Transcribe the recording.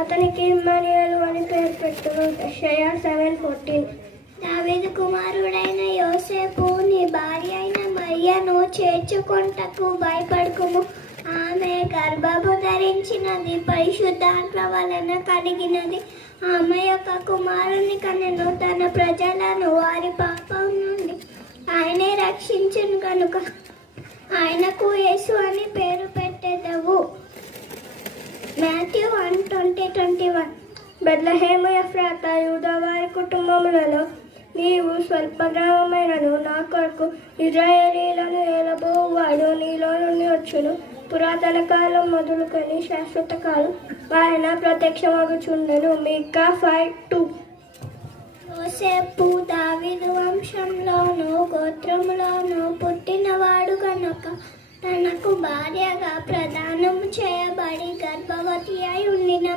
అతనికి ఇమ్మానుయేలు అని పేరు పెట్టును. యెషయా 7:14. దావీదు కుమారుడైన యోసేపు నీ భార్య అయిన మరియను చేర్చుకొనుటకు భయపడకుము. ఆమె గర్భము ధరించినది పరిశుద్ధాత్మ వలన కలిగినది. ఆమె యొక్క కుమారుని కనెను. తన ప్రజలను వారి పాపం నుండి ఆయనే రక్షించును కనుక ఆయనకు యేసు అని పేరు పెట్టెదవు. మాథ్యూ 1:20-21. బెత్లెహేము ఎఫ్రాతా యూదా వారి కుటుంబములలో నీవు స్వల్ప గ్రామమైనను నా కొరకు ఇశ్రాయేలీయులను ఏలబోవాడు నీలో నుండి వచ్చును. పురాతన కాలం మొదలుకొని శాశ్వత కాలం ఆయన ప్రత్యక్షమగుచుండెను. మీకా 5:2. యోసేపు దావీదు వంశంలోను గోత్రములోను పుట్టినవాడు కనుక తనకు భార్యగా ప్రదానము చేయబడి గర్భవతి అయి ఉండిన